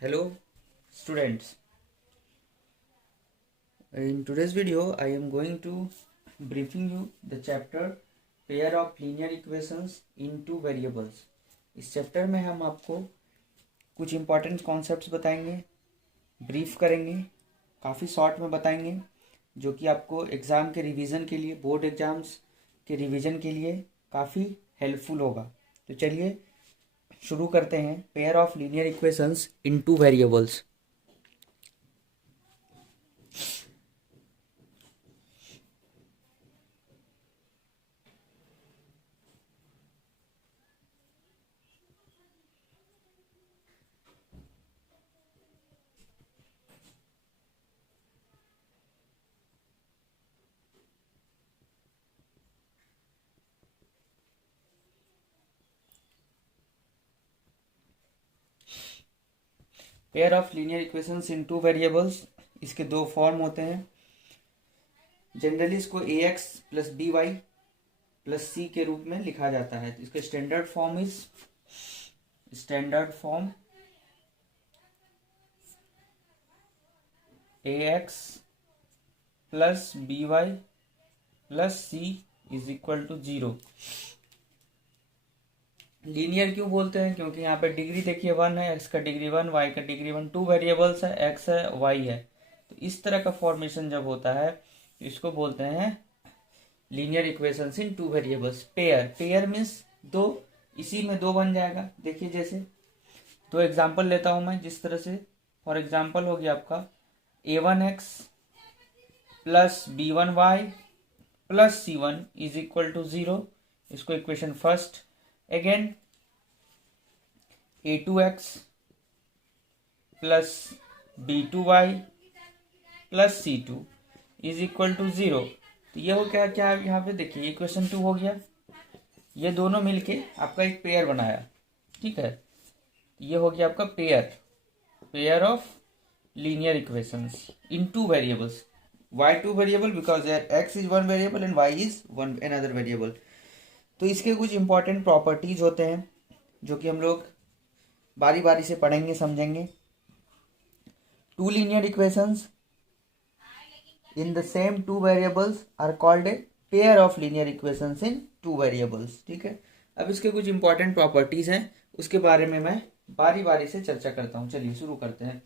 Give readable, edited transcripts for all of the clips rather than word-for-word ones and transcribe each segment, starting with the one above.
Hello students, in today's video I am going to briefing you the chapter pair of linear equations in two variables। इस chapter में हम आपको कुछ important concepts बताएंगे, brief करेंगे, काफ़ी शॉर्ट में बताएंगे जो कि आपको एग्ज़ाम के रिवीजन के लिए, बोर्ड एग्ज़ाम्स के रिवीजन के लिए काफ़ी हेल्पफुल होगा। तो चलिए शुरू करते हैं। Pair of linear equations in two variables. Pair of linear equations in two variables, इसके दो फॉर्म होते हैं। जनरली इसको a x plus b y plus c के रूप में लिखा जाता है। तो इसका standard form a x plus b y plus c is equal to 0। Linear क्यों बोलते हैं? क्योंकि यहाँ पे डिग्री देखिए 1 है, एक्स का डिग्री 1, वाई का डिग्री 1, टू वेरिएबल्स है, एक्स है वाई है। तो इस तरह का फॉर्मेशन जब होता है इसको बोलते हैं linear equations in two variables. Pair means दो, इसी में दो बन जाएगा। देखिए जैसे दो एग्जांपल लेता हूं मैं, जिस तरह से फॉर एग्जांपल हो गया आपका a1x plus b1y plus c1 is equal to 0। इसको equation first. Again a2x plus b2y plus c2 is equal to 0। तो ये हो क्या यहाँ पे देखिए इक्वेशन 2 हो गया। ये दोनों मिलके आपका एक पेयर बनाया, ठीक है। ये हो गया आपका pair of linear equations in two variables. y two variable because x is one variable and y is one another variable. तो इसके कुछ इंपॉर्टेंट प्रॉपर्टीज होते हैं जो कि हम लोग बारी बारी से पढ़ेंगे, समझेंगे। Two linear equations in the same two variables are called a pair of linear equations in two variables। ठीक है, अब इसके कुछ इंपॉर्टेंट प्रॉपर्टीज हैं, उसके बारे में मैं बारी बारी से चर्चा करता हूं। चलिए शुरू करते हैं।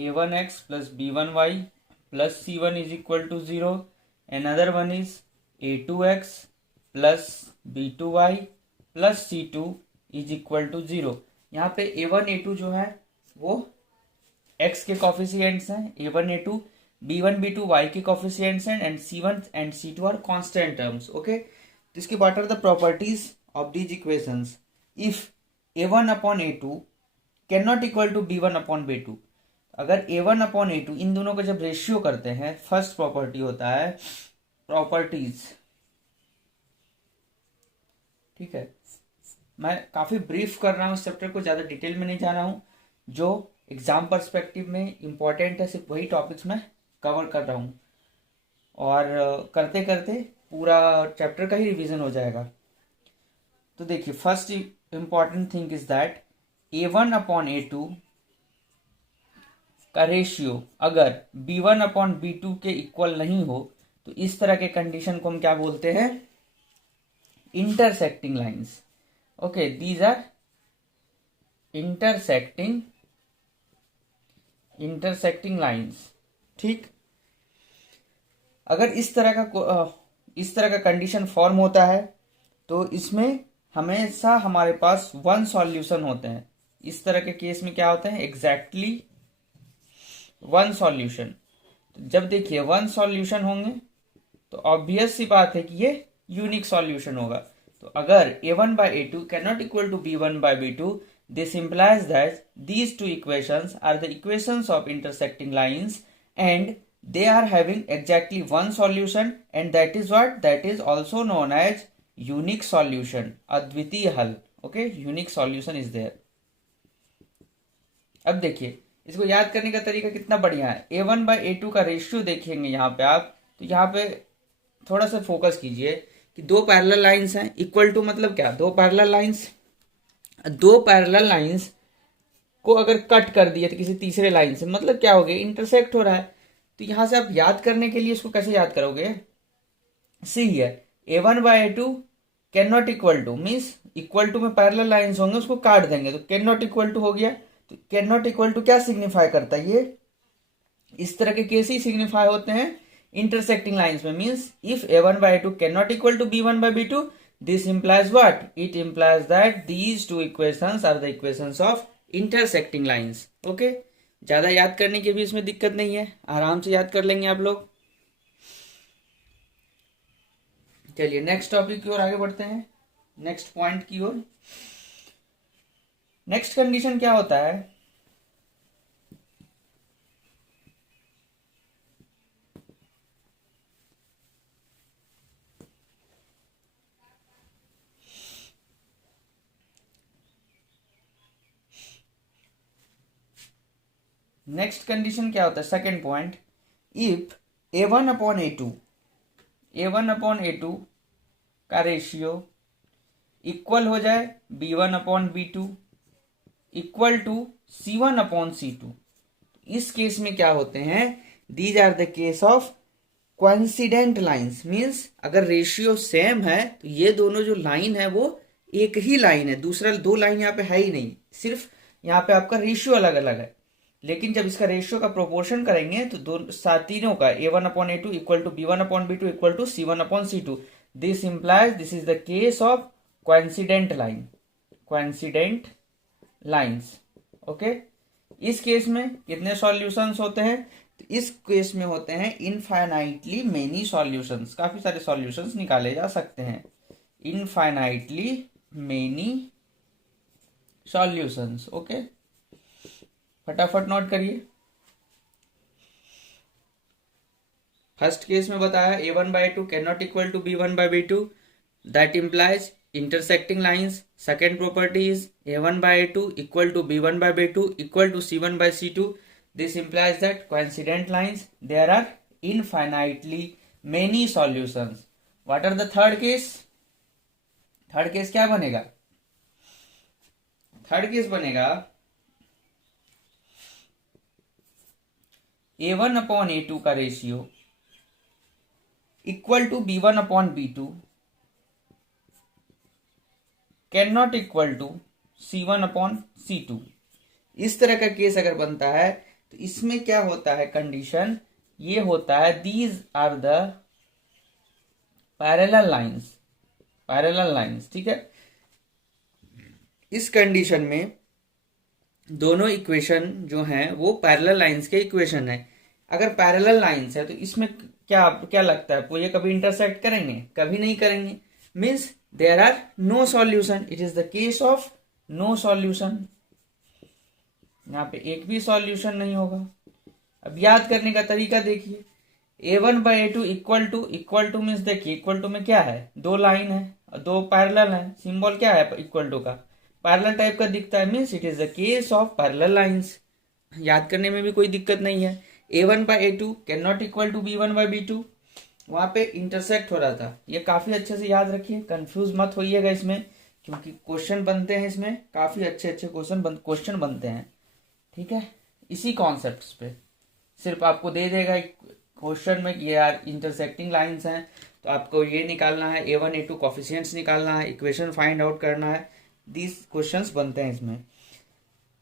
a1x plus b1y plus c1 is equal to 0। another one is a2x plus b2y plus c2 is equal to 0। यहाँ पे a1 a2 जो है वो x के कॉफिशियंट्स हैं, a1 a2, b1 b2 y के कॉफिशियंट्स हैं, and c1 and c2 are constant terms. Okay, तो इसके what are the properties of these equations? If a1 upon a2 can not equal to b1 upon b2। अगर a1 upon a2 इन दोनों को जब ratio करते हैं, first property होता है प्रॉपर्टीज। ठीक है, मैं काफी ब्रीफ कर रहा हूं इस चैप्टर को, ज्यादा डिटेल में नहीं जा रहा हूं। जो एग्जाम पर्सपेक्टिव में इंपॉर्टेंट है सिर्फ वही टॉपिक्स मैं कवर कर रहा हूं, और करते करते पूरा चैप्टर का ही रिवीजन हो जाएगा। तो देखिए first important thing is that a1 upon a2 का रेशियो अगर b1 अपॉन b2 के इक्वल नहीं हो तो इस तरह के कंडीशन को हम क्या बोलते हैं? Intersecting lines. Okay, these are intersecting lines. ठीक, अगर इस तरह का कंडीशन फॉर्म होता है तो इसमें हमेशा हमारे पास वन सॉल्यूशन होते हैं। इस तरह के केस में क्या होता है? Exactly one solution. जब देखिए वन सॉल्यूशन होंगे तो ऑब्वियस सी बात है कि ये यूनिक सॉल्यूशन होगा। तो अगर a1 by a2 cannot equal to b1 by b2, this implies that these two equations are the equations of intersecting lines and they are having exactly one solution, and that is what? That is also known as unique solution, अद्वितीय हल. Okay, unique solution is there. अब देखिए इसको याद करने का तरीका कितना बढ़िया है. a1 by a2 का रेशियो देखेंगे यहाँ पे आप, तो यहाँ पे थोड़ा सा फोकस कीजिए कि दो पैरेलल लाइंस हैं. इक्वल टू मतलब क्या? दो पैरेलल लाइंस को अगर कट कर दिए तो किसी तीसरे लाइन से, मतलब क्या हो गया? इंटरसेक्ट हो रहा है. तो यहां से आप याद करने के लिए इसको कैसे याद करोगे? सी है a1 by a2 can not equal to means equal to में पैरेलल लाइंस होंगे, उसको काट देंगे तो कैन नॉट इक्वल टू हो गया. तो कैन नॉट इक्वल टू क्या सिग्निफाई करता है? ये इस तरह के केस ही सिग्निफाई होते हैं इंटरसेक्टिंग लाइंस में. Means if a1 by a2 can not equal to b1 by b2, this implies what? It implies that these two equations are the equations of intersecting lines. Okay? ज्यादा याद करने की भी इसमें दिक्कत नहीं है, आराम से याद कर लेंगे आप लोग. चलिए नेक्स्ट टॉपिक की ओर आगे बढ़ते हैं, नेक्स्ट पॉइंट की ओर. नेक्स्ट कंडीशन क्या होता है? नेक्स्ट कंडीशन क्या होता है? Second point, if a1 upon a2 का रेशियो इक्वल हो जाए b1 upon b2 equal to c1 upon c2, इस केस में क्या होते हैं? These are the case of coincident lines. Means अगर रेशियो सेम है तो ये दोनों जो लाइन है वो एक ही लाइन है, दूसरा दो लाइन यहाँ पे है ही नहीं, सिर्फ यहाँ पे आपका रेशियो अलग अलग है. लेकिन जब इसका रेशियो का प्रोपोर्शन करेंगे तो तीनों का a1 upon a2 equal to b1 upon b2 equal to c1 upon c2. This implies this is the case of coincident lines. Okay, इस केस में कितने सॉल्यूशंस होते हैं? तो इस केस में होते हैं इनफाइनाइटली मेनी सॉल्यूशंस. काफी सारे सॉल्यूशंस निकाले जा सकते हैं. Infinitely many solutions. ओके, फटाफट नोट करिए. फर्स्ट केस में बताया a1 by a2 can not equal to b1 by b2, that implies intersecting lines. Second property is a1 by a2 equal to b1 by b2 equal to c1 by c2. This implies that coincident lines there are infinitely many solutions. What are the third case? Third case क्या बनेगा? Third case बनेगा a1 upon a2 का ratio equal to b1 upon b2 can not equal to c1 upon c2. इस तरह का case अगर बनता है तो इसमें क्या होता है? कंडीशन ये होता है these are the parallel lines. ठीक है, इस कंडीशन में दोनों इक्वेशन जो हैं वो पैरेलल लाइंस के इक्वेशन है. अगर पैरेलल लाइंस है तो इसमें क्या लगता है? वो ये कभी इंटरसेक्ट करेंगे? कभी नहीं करेंगे. Means there are no solution. It is the case of no solution. यहाँ पे एक भी सॉल्यूशन नहीं होगा. अब याद करने का तरीका देखिए. a1 by a2 equal to means देखिए इक्वल टू में क्या है? दो लाइन है, दो पैरेलल है. सिंबल क्या है इक्वल टू का? पैरेलल टाइप का दिखता है. Means it is the case of parallel lines. याद करने में भी कोई दिक्कत नहीं है. a1 by a2 can not equal to b1 by b2, वहां पे इंटरसेक्ट हो रहा था. ये काफी अच्छे से याद रखिए, कंफ्यूज मत होइएगा इसमें, क्योंकि क्वेश्चन बनते हैं इसमें, काफी अच्छे क्वेश्चन बनते हैं. ठीक है, इसी कॉन्सेप्ट पे सिर्फ आपको दे देगा क्वेश्चन में कि यार इंटरसेक्टिंग लाइंस हैं तो आपको ये निकालना है, a1 a2 कोफिशिएंट्स निकालना है, इक्वेशन फाइंड आउट करना है. दीज क्वेश्चंस बनते हैं इसमें.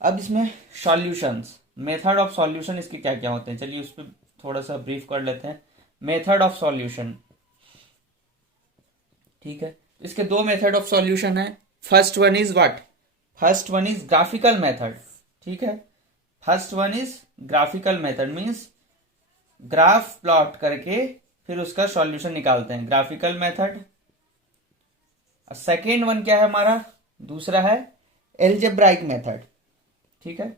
अब इसमें सॉल्यूशंस, मेथड ऑफ सॉल्यूशन इसके क्या क्या होते हैं, चलिए उस पर थोड़ा सा ब्रीफ कर लेते हैं. मेथड ऑफ सॉल्यूशन, ठीक है, इसके दो मेथड ऑफ सॉल्यूशन है. First one is what? First one is graphical method. ठीक है, first one is graphical method means graph plot करके फिर उसका सॉल्यूशन निकालते हैं. ग्राफिकल मेथड सेकेंड वन क्या है हमारा, दूसरा है एल्जेब्राइक मेथड। ठीक है,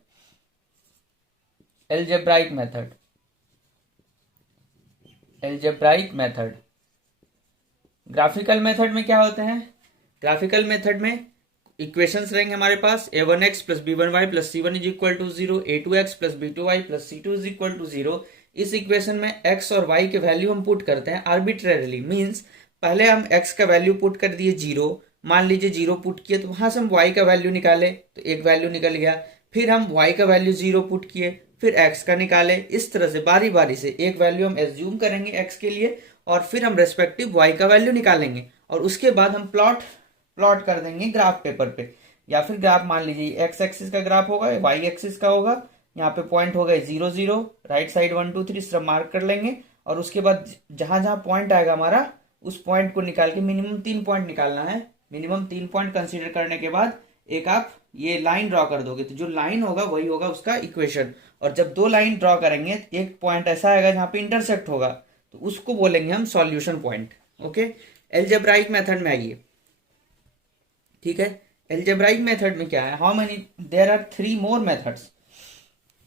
algebraic method, algebraic method. Graphical method में क्या होते हैं, ग्राफिकल मेथड में इक्वेशंस रहेंगे हमारे पास a1x plus b1y plus c1 is equal to 0, a2x plus b2y plus c2 is equal to 0। इस इक्वेशन में x और y के वैल्यू हम पुट करते हैं आर्बिट्रेरली, मींस पहले हम x का वैल्यू पुट कर दिए 0, मान लीजिए 0 पुट किए तो वहां से हम y का वैल्यू निकाले तो एक वैल्यू निकल गया, फिर हम y का वैल्यू 0 पुट किए, फिर x का निकाले। इस तरह से बारी बारी से एक वैल्यू हम एज्यूम करेंगे x के लिए और फिर हम रेस्पेक्टिव y का वैल्यू निकालेंगे और उसके बाद हम प्लॉट कर देंगे ग्राफ पेपर पे, या फिर ग्राफ मान लीजिए x एक्सिस का ग्राफ होगा, y एक्सिस का होगा, यहाँ पे पॉइंट होगा 0 0, राइट साइड 1 2 3 इस तरह मार्क कर लेंगे और उसके बाद जहां जहां पॉइंट आएगा हमारा उस पॉइंट को निकाल के मिनिमम 3 पॉइंट निकालना है। मिनिमम 3 पॉइंट कंसीडर करने के बाद एक आप ये लाइन ड्रॉ कर दोगे तो जो लाइन होगा वही होगा उसका इक्वेशन। और जब दो लाइन ड्रॉ करेंगे एक पॉइंट ऐसा आएगा जहां पे इंटरसेक्ट होगा तो उसको बोलेंगे हम solution point. Okay, algebraic method में आइए। ठीक है, एल्जेब्राइक मेथड में क्या है, how many, there are 3 more methods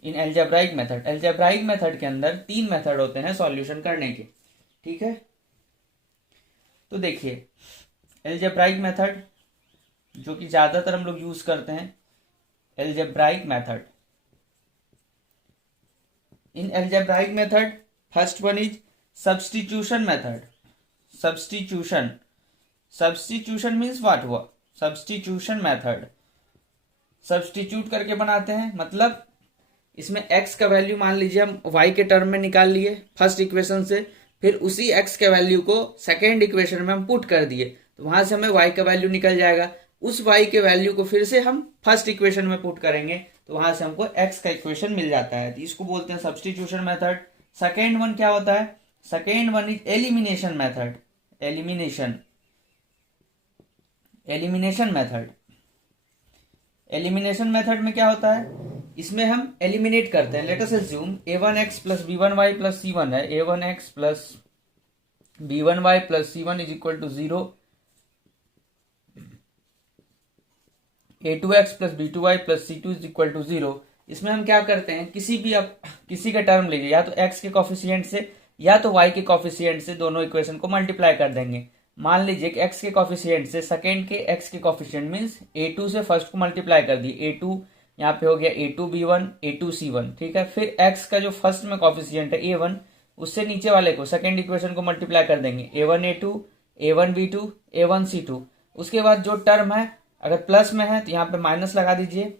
in algebraic method. Algebraic method के अंदर 3 मेथड होते हैं सॉल्यूशन करने के। ठीक है, तो देखिए एल्जेब्राइक मेथड जो कि ज्यादातर हम लोग यूज करते हैं, algebraic method. In algebraic method first one is substitution method. Substitution, substitution means what हुआ, सब्स्टिट्यूशन मेथड। सब्स्टिट्यूट करके बनाते हैं, मतलब इसमें x का वैल्यू मान लीजिए हम y के टर्म में निकाल लिए फर्स्ट इक्वेशन से, फिर उसी x के वैल्यू को सेकेंड इक्वेशन में हम पुट कर दिए तो वहां से हमें y का वैल्यू निकल जाएगा। उस y के वैल्यू को फिर से हम फर्स्ट इक्वेशन में पुट करेंगे तो वहां से हमको x का इक्वेशन मिल जाता है, तो इसको बोलते हैं सब्स्टिट्यूशन मेथड। सेकेंड वन क्या होता है, second one is elimination method. Elimination, elimination method. Elimination method में क्या होता है, इसमें हम एलिमिनेट करते हैं। Let us assume a1x plus b1y plus c1 है, a1x plus b1y plus c1 is equal to 0, a2x plus b2y plus c2 is equal to 0। इसमें हम क्या करते हैं, किसी भी आप किसी का टर्म लीजिए, या तो x के कॉफिशिएंट से या तो y के कॉफिशिएंट से, दोनों इक्वेशन को मल्टीप्लाई कर देंगे। मान लीजिए कि x के कॉफिशिएंट से सेकेंड के x के कॉफिशिएंट मीन्स a2 से फर्स्ट को मल्टीप्लाई कर दिए, a2 यहाँ पे हो गया a2b1 a2c1। ठीक है, फिर x का जो फर्स्ट में कॉफिशिएंट है a1 उससे नीचे वाले को सेकेंड इक्वेशन को मल्टीप्लाई कर देंगे, a1a2 a1b2 a1c2। उसके बाद जो टर्म है अगर प्लस में है तो यहाँ पे माइनस लगा दीजिए,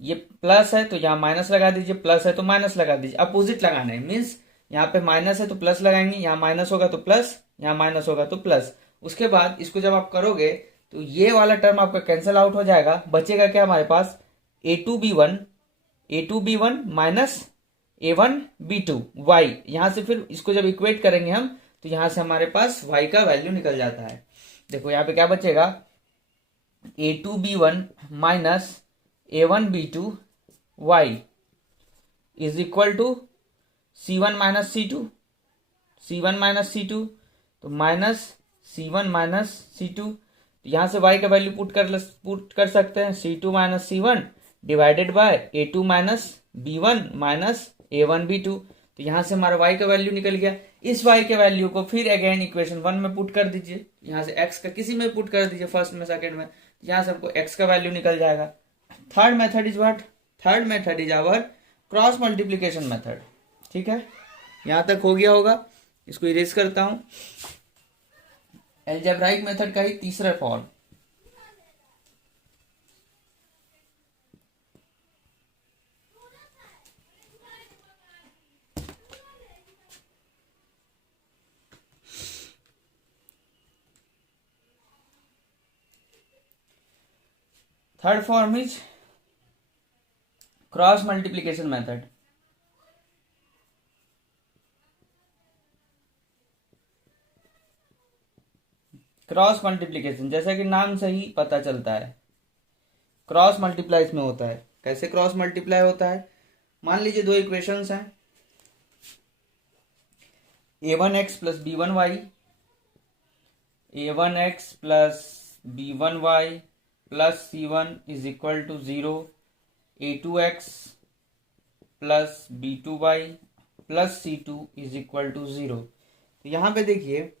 ये प्लस है तो यहाँ माइनस लगा दीजिए, प्लस है तो माइनस लगा दीजिए। अपोजिट लगाना है, मीन्स यहाँ पे माइनस है तो प्लस लगाएंगे, यहाँ माइनस होगा तो प्लस, यहाँ माइनस होगा तो प्लस। उसके बाद इसको जब आप करोगे तो ये वाला टर्म आपका कैंसिल आउट हो जाएगा, बचेगा क्या हमारे पास a2b1 माइनस a1b2 y। यहां से फिर इसको जब इक्वेट करेंगे हम तो यहां से हमारे पास y का वैल्यू निकल जाता है। देखो यहाँ पे क्या बचेगा, a2b1 minus a1b2 y is equal to c1 minus c2, c1 minus c2 तो माइनस c1 माइनस c2। यहां से y का वैल्यू पुट कर सकते हैं, c2 minus c1 divided by a2 minus b1 minus a1b2। तो यहां से हमारा y का वैल्यू निकल गया। इस y के वैल्यू को फिर अगेन इक्वेशन 1 में पुट कर दीजिए, यहां से x का किसी में पुट कर दीजिए, फर्स्ट में सेकंड में, यहां से हमको x का वैल्यू निकल जाएगा। Third method is what, third method is our cross multiplication method. ठीक है, यहां तक हो गया होगा, इसको इरेज करता हूं। एल्जेब्राइक मेथड का ही तीसरा form, third form is cross multiplication method. Cross multiplication जैसा कि नाम से ही पता चलता है, क्रॉस मल्टीप्लाई इसमें होता है। कैसे क्रॉस मल्टीप्लाई होता है, मान लीजिए दो इक्वेशंस हैं, a1x plus b1y, a1x plus b1y plus c1 is equal to 0, a2x plus b2y plus c2 is equal to 0। तो यहाँ पे देखिए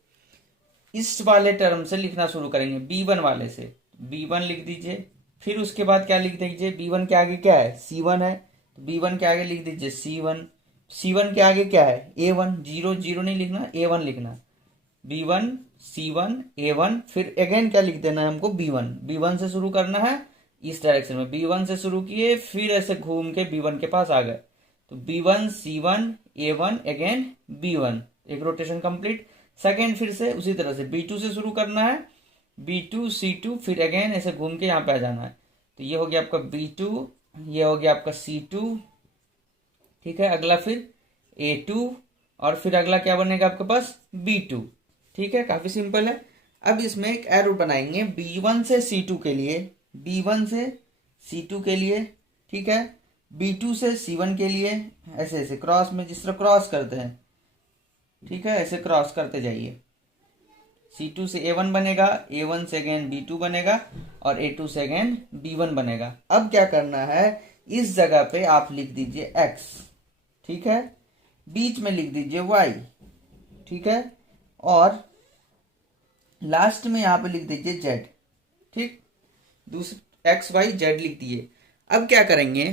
इस वाले टर्म से लिखना शुरू करेंगे, b1 वाले से। b1 लिख दीजिए, फिर उसके बाद क्या लिख दीजिए, b1 के आगे क्या है, c1 है, तो b1 के आगे लिख दीजिए c1, c1 के आगे क्या है, a1, 0 0 नहीं लिखना, a1 लिखना, b1 c1 a1, फिर अगेन क्या लिख देना है हमको, b1 से शुरू करना है इस डायरेक्शन में, b1 से शुरू किए फिर ऐसे घूम के b1 के पास आ गए, तो b1 c1 a1 again b1, एक रोटेशन कंप्लीट। सेकेंड फिर से उसी तरह से b2 से शुरू करना है, b2 c2, फिर अगेन ऐसे घूम के यहाँ पे आ जाना है, तो ये हो गया आपका b2, ये हो गया आपका c2, ठीक है। अगला फिर a2 और फिर अगला क्या बनेगा आपके पास, b2, ठीक है, काफी सिंपल है। अब इसमें एक एरो बनाएंगे b1 से c2 के लिए, b1 से c2 के लिए, ठीक है, b2 से c1 के लिए, ऐसे ऐसे क्रॉस में जिस तरह क्रॉस करते हैं, ठीक है, ऐसे क्रॉस करते जाइए। c2 से a1 बनेगा, a1 से अगेन b2 बनेगा और a2 से अगेन b1 बनेगा। अब क्या करना है, इस जगह पे आप लिख दीजिए x, ठीक है, बीच में लिख दीजिए y, ठीक है, और लास्ट में यहां पे लिख दीजिए z, ठीक, दूसरे x y z लिख दिए। अब क्या करेंगे,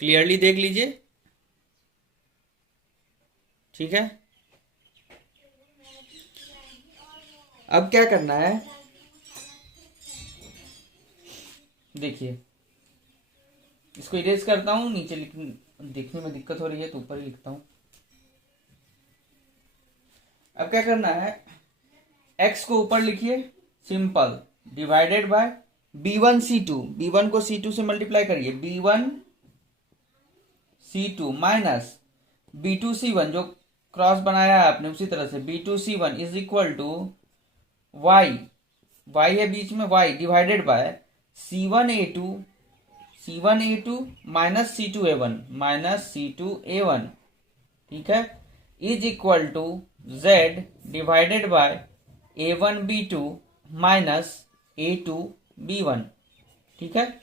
क्लियरली देख लीजिए, ठीक है। अब क्या करना है, देखिए इसको इरेज करता हूं, नीचे देखने में दिक्कत हो रही है तो ऊपर ही लिखता हूं। अब क्या करना है, x को ऊपर लिखिए, simple, divided by b1 c2, b1 को c2 से मल्टीप्लाई करिए, b1 c2 minus b2 c1, जो क्रॉस बनाया है आपने उसी तरह से b2 c1 is equal to y, y है बीच में y, divided by c1 a2 minus c2 a1, ठीक है, is equal to z divided by a1 b2 minus a2 b1, ठीक है।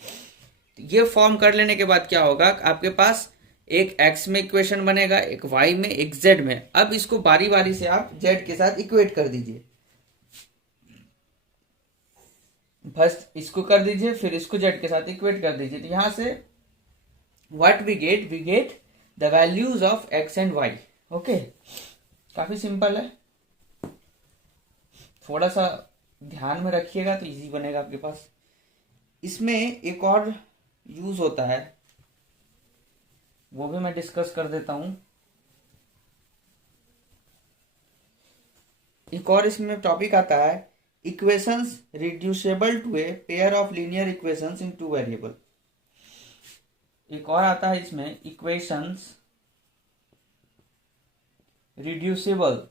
ये फॉर्म कर लेने के बाद क्या होगा, आपके पास एक x में इक्वेशन बनेगा, एक y में, एक z में। अब इसको बारी बारी से आप z के साथ इक्वेट कर दीजिए, फर्स्ट इसको कर दीजिए, फिर इसको z के साथ इक्वेट कर दीजिए। तो यहां से what we get the values of x and y, okay, काफी सिंपल है, थोड़ा सा ध्यान में रखिएगा तो इजी बनेगा आपके पास। इसमें एक और यूज होता है, वो भी मैं डिस्कस कर देता हूं। एक और इसमें टॉपिक आता है, equations reducible to a pair of linear equations in two variable. एक और आता है इसमें, equations reducible,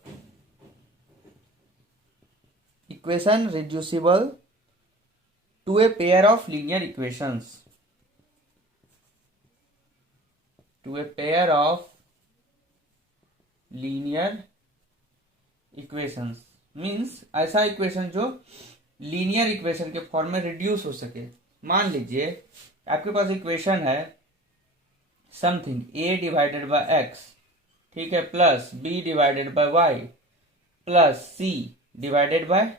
equation reducible to a pair of linear equations, to a pair of linear equations, means ऐसा इक्वेशन जो लीनियर इक्वेशन के form में reduce हो सके। मान लीजिए आपके पास इक्वेशन है something a divided by x, ठीक है, plus b divided by y plus c divided bye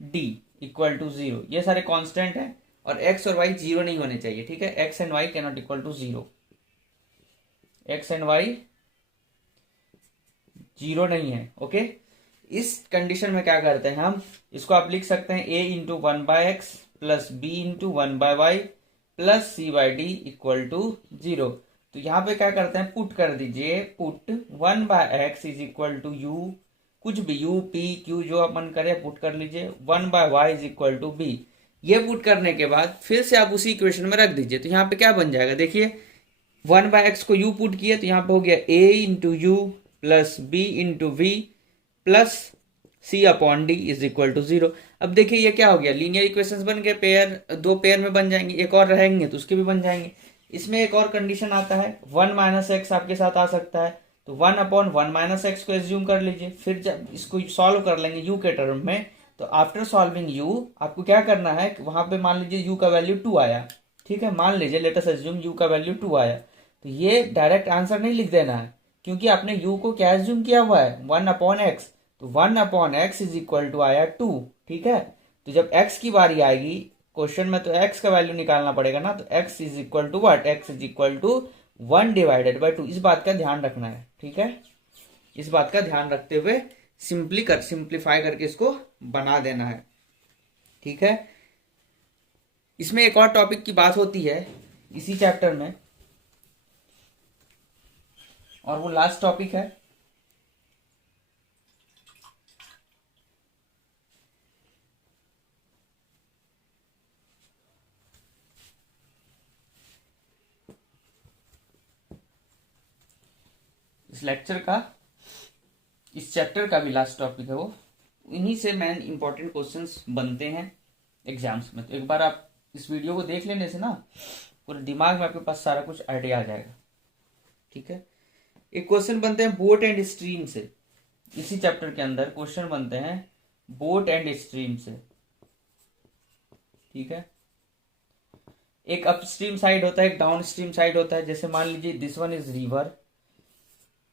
d equal to 0। ये सारे कांस्टेंट है और x और y 0 नहीं होने चाहिए, ठीक है, x and y can not equal to 0, x and y 0 नहीं है, ओके। इस कंडीशन में क्या करते हैं हम, इसको आप लिख सकते हैं a into 1/x plus b into 1/y plus c by d equal to 0। तो यहाँ पे क्या करते हैं, पुट कर दीजिए, put 1/x is equal to u, कुछ भी u p q जो अपन करे पुट कर लीजिए, 1/y is equal to b। ये पुट करने के बाद फिर से आप उसी इक्वेशन में रख दीजिए, तो यहाँ पे क्या बन जाएगा, देखिए 1/x को u पुट किए तो यहाँ पे हो गया a into u plus b into v plus c upon d is equal to 0। अब देखिए ये क्या हो गया, लीनियर इक्वेशंस बन गए, पेयर, दो पेयर में बन जाएंगे, एक और रहेंगे तो उसके भी बन जाएंगे। इसमें एक और कंडीशन आता है, 1 - x आपके साथ आ सकता है, तो 1/1 माइनस एक्स को एज्यूम कर लीजिए। फिर जब इसको सॉल्व कर लेंगे यू के टर्म में, तो आफ्टर सॉल्विंग यू आपको क्या करना है, वहां पे मान लीजिए यू का वैल्यू 2 आया, ठीक है, मान लीजिए लेट अस एज्यूम यू का वैल्यू 2 आया, तो ये डायरेक्ट आंसर नहीं लिख देना है, क्योंकि आपने यू को क्या एज्यूम किया हुआ है 1/x, तो 1/x इज इक्वल टू आया 2, ठीक है। तो जब x की बारी आएगी क्वेश्चन में, तो x का वैल्यू निकालना पड़ेगा ना, तो x is equal to what, x is equal to 1/2। इस बात का ध्यान रखना है, ठीक है, इस बात का ध्यान रखते हुए सिंप्लीफाई करके इसको बना देना है, ठीक है। इसमें एक और टॉपिक की बात होती है इसी चैप्टर में, और वो लास्ट टॉपिक है इस लेक्चर का, इस चैप्टर का भी लास्ट टॉपिक है वो। इन्हीं से मेन इंपॉर्टेंट क्वेश्चंस बनते हैं एग्जाम्स में। तो एक बार आप इस वीडियो को देख लेने से ना पूरे दिमाग में आपके पास सारा कुछ आइडिया आ जाएगा, ठीक है। एक क्वेश्चन बनते हैं बोट एंड स्ट्रीम से, इसी चैप्टर के अंदर क्वेश्चन बनते हैं बोट एंड स्ट्रीम से, ठीक है। एक अपस्ट्रीम साइड होता है, एक डाउन स्ट्रीम साइड होता है। जैसे मान लीजिए दिस वन इज रिवर,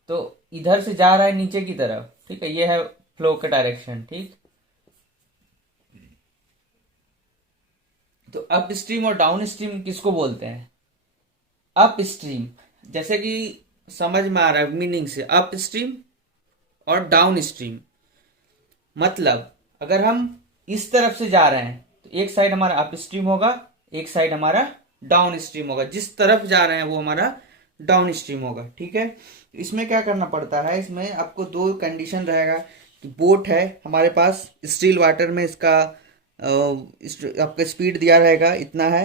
तो इधर से जा रहा है नीचे की तरफ, ठीक है, ये है फ्लो का डायरेक्शन, ठीक। तो अप स्ट्रीम और डाउन स्ट्रीम किसको बोलते हैं, अप स्ट्रीम, जैसे कि समझ में आ रहा है मीनिंग से, अप स्ट्रीम और डाउन स्ट्रीम। मतलब अगर हम इस तरफ से जा रहे हैं तो एक साइड हमारा अप स्ट्रीम होगा, एक साइड हमारा डाउन स्ट्रीम होगा। जिस तरफ जा रहे हैं वो हमारा डाउन स्ट्रीम होगा, ठीक है। इसमें क्या करना पड़ता है, इसमें आपको दो कंडीशन रहेगा कि बोट है हमारे पास, स्टिल वाटर में इसका आपका स्पीड दिया रहेगा इतना है,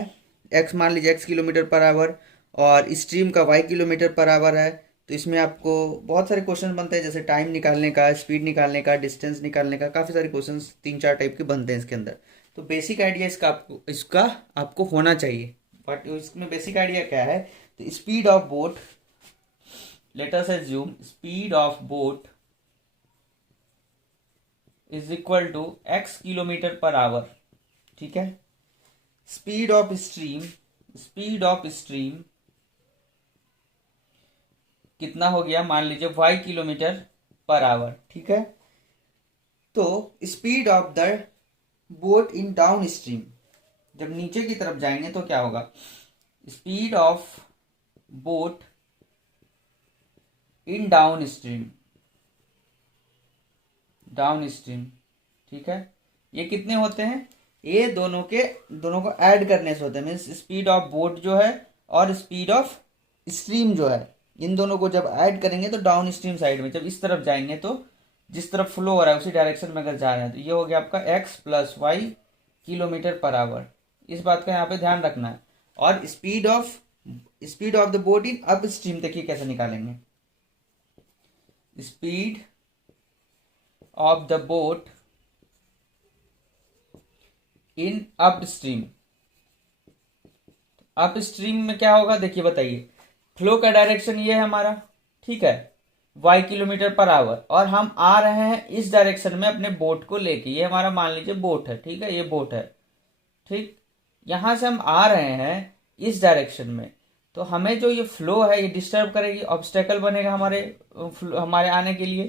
एक्स मान लीजिए x किलोमीटर पर आवर, और स्ट्रीम का y किलोमीटर पर आवर है। तो इसमें आपको बहुत सारे क्वेश्चन बनते हैं, जैसे टाइम निकालने का, स्पीड निकालने का, डिस्टेंस निकालने का, काफ़ी सारे क्वेश्चन 3-4 टाइप के बनते हैं इसके अंदर। तो बेसिक आइडिया इसका आपको होना चाहिए। बट इसमें बेसिक आइडिया क्या है, तो speed of boat, let us assume speed of boat is equal to x kilometre per hour, ठीक है। स्पीड ऑफ स्ट्रीम कितना हो गया, मान लीजिए y किलोमीटर पर आवर, ठीक है। तो speed of the boat in down stream, जब नीचे की तरफ जाएंगे तो क्या होगा, speed of boat in down stream, ठीक है। ये कितने होते हैं, ये दोनों को ऐड करने से होते हैं, मीन्स स्पीड ऑफ बोट जो है और स्पीड ऑफ स्ट्रीम जो है, इन दोनों को जब ऐड करेंगे तो डाउन स्ट्रीम साइड में जब इस तरफ जाएंगे, तो जिस तरफ फ्लो हो रहा है उसी डायरेक्शन में अगर जा रहे हैं, तो ये हो गया आपका x plus y kilometre per hour. इस बात का यहाँ पे ध्यान रखना है। और speed of the boat in upstream, देखिए कैसे निकालेंगे, speed of the boat in upstream में क्या होगा, देखिए बताइए, फ्लो का डायरेक्शन ये है हमारा, ठीक है, y किलोमीटर पर आवर, और हम आ रहे हैं इस डायरेक्शन में अपने बोट को लेके, ये हमारा मान लीजिए बोट है, ठीक है, ये बोट है, ठीक। यहां से हम आ रहे हैं इस डायरेक्शन में, तो हमें जो ये फ्लो है ये डिस्टर्ब करेगी, ऑब्स्टेकल बनेगा हमारे आने के लिए।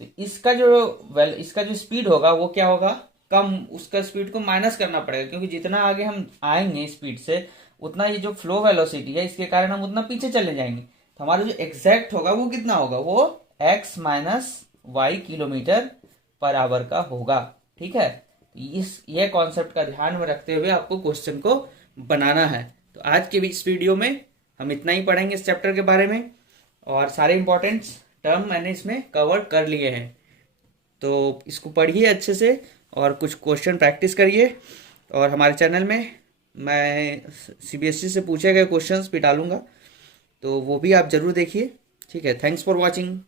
तो इसका जो स्पीड होगा वो क्या होगा, कम, उसका स्पीड को माइनस करना पड़ेगा, क्योंकि जितना आगे हम आएंगे स्पीड से उतना ये जो फ्लो वेलोसिटी है इसके कारण हम उतना पीछे चले जाएंगे। तो हमारा जो एग्जैक्ट होगा वो कितना होगा, वो x minus y kilometre per hour का होगा, ठीक है। ये कॉन्सेप्ट का ध्यान में रखते हुए आपको क्वेश्चन को बनाना है। तो आज के इस वीडियो में हम इतना ही पढ़ेंगे इस चैप्टर के बारे में, और सारे इंपॉर्टेंट टर्म मैंने इसमें कवर कर लिए हैं। तो इसको पढ़िए अच्छे से और कुछ क्वेश्चन प्रैक्टिस करिए, और हमारे चैनल में मैं CBSE से पूछे गए क्वेश्चंस भी डालूंगा, तो वो भी आप जरूर देखिए, ठीक है। Thanks for watching.